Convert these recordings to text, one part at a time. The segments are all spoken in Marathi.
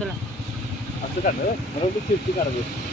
चला असं काढलं बरोबर खिडकी काढायचं.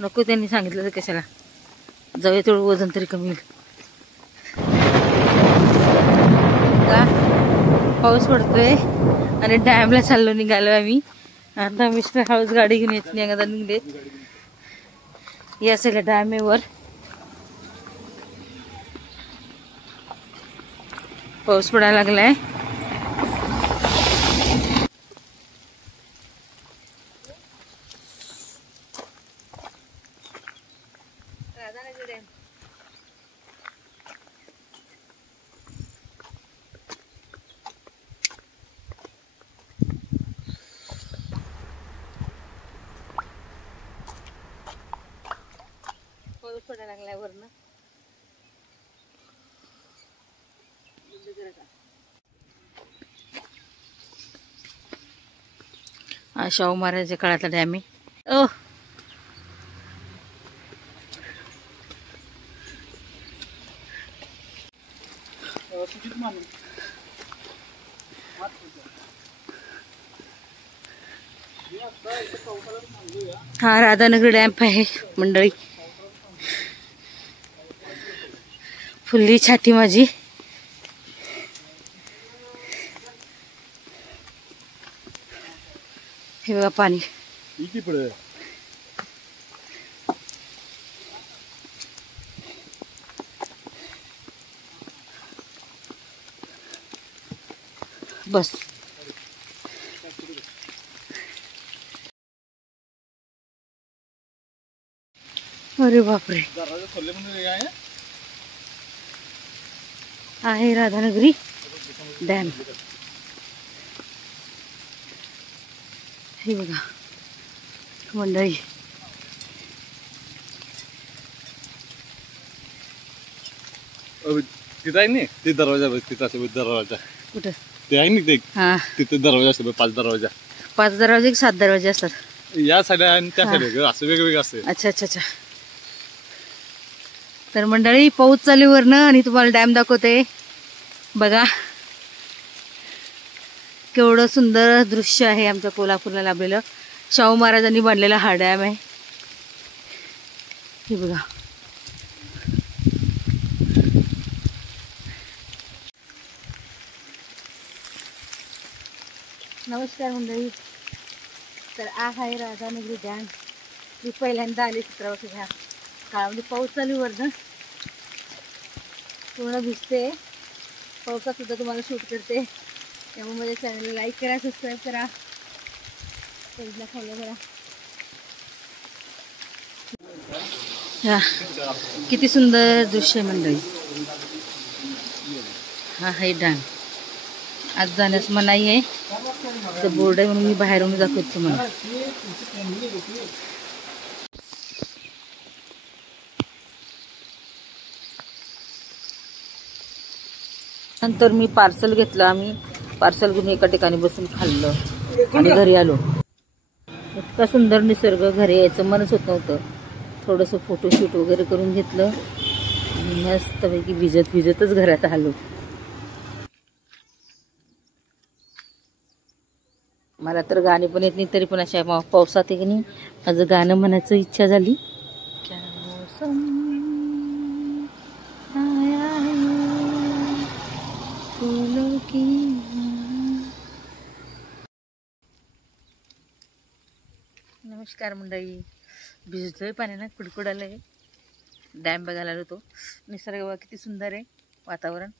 नको त्यांनी सांगितलं तर कशाला जाऊया, तेवढं वजन तरी कमी होईल. का पाऊस पडतोय आणि डॅमला चाललो निघालो आम्ही. आता मिस्टर हाऊस गाडी घेऊन येत नाही निघले या साईडला डॅम आहे वर. पाऊस पडायला लागलाय. पाऊस पडायला लागलाय वरनं. हा शाहू महाराजांच्या काळातला डॅम आहे. ओ हा राधानगरी डॅम आहे मंडळी. फुल्ली छाती माझी. हे बघा पाणी. बस अरे बापरे. आहे राधानगरी डॅम. हे बघा मंडळी. तिथं आहे ना ते दरवाजा, तिथं असं दरवाजा कुठं ते आहे ना ते. हा तिथे दरवाजा असतो 5 दरवाजा. 5 दरवाजे की 7 दरवाजे असतात? या साड्या आणि त्या साड्या असं वेगवेगळं असते. अच्छा अच्छा अच्छा. तर मंडळी पाऊस चालू वरनं आणि तुम्हाला डॅम दाखवते बघा. केवढं सुंदर दृश्य आहे आमच्या कोल्हापूरला लाभलेलं. शाहू महाराजांनी बांधलेला हा डॅम आहे. हे बघा. नमस्कार मंडळी. तर आहे राधानगरी डॅम. मी पहिल्यांदा आले 17 वर्ष ह्या काळामध्ये. पाऊस चालू वरनं पूर्ण भिजते. पावसात सुद्धा तुम्हाला शूट करते. त्यामुळे माझ्या चॅनलला लाईक करा, सबस्क्राईब करा, पेजला फॉलो करा. किती सुंदर दृश्य आहे मंडळी. हा आहे डॅम. आज जाण्यास मनाई आहे. तर बोर्ड आहे म्हणून मी बाहेरून दाखवते तुम्हाला. नंतर मी पार्सल घेतलं. आम्ही पार्सल घेऊन एका ठिकाणी बसून खाल्लं आणि घरी आलो. इतका सुंदर निसर्ग, घरी यायचं मनच होत नव्हतं. थोडंसं फोटोशूट वगैरे करून घेतलं आणि मस्तपैकी भिजतच घरात आलो. मला तर गाणी पण येत नाही, तरी पण अशा पावसात आहे की नाही माझं गाणं म्हणायचं इच्छा झाली. नमस्कार मंडळी. भिजतोय पाण्यानं, कुडकुडालंय. डॅम बघायला आलो होतो. निसर्ग बघा किती सुंदर आहे वातावरण.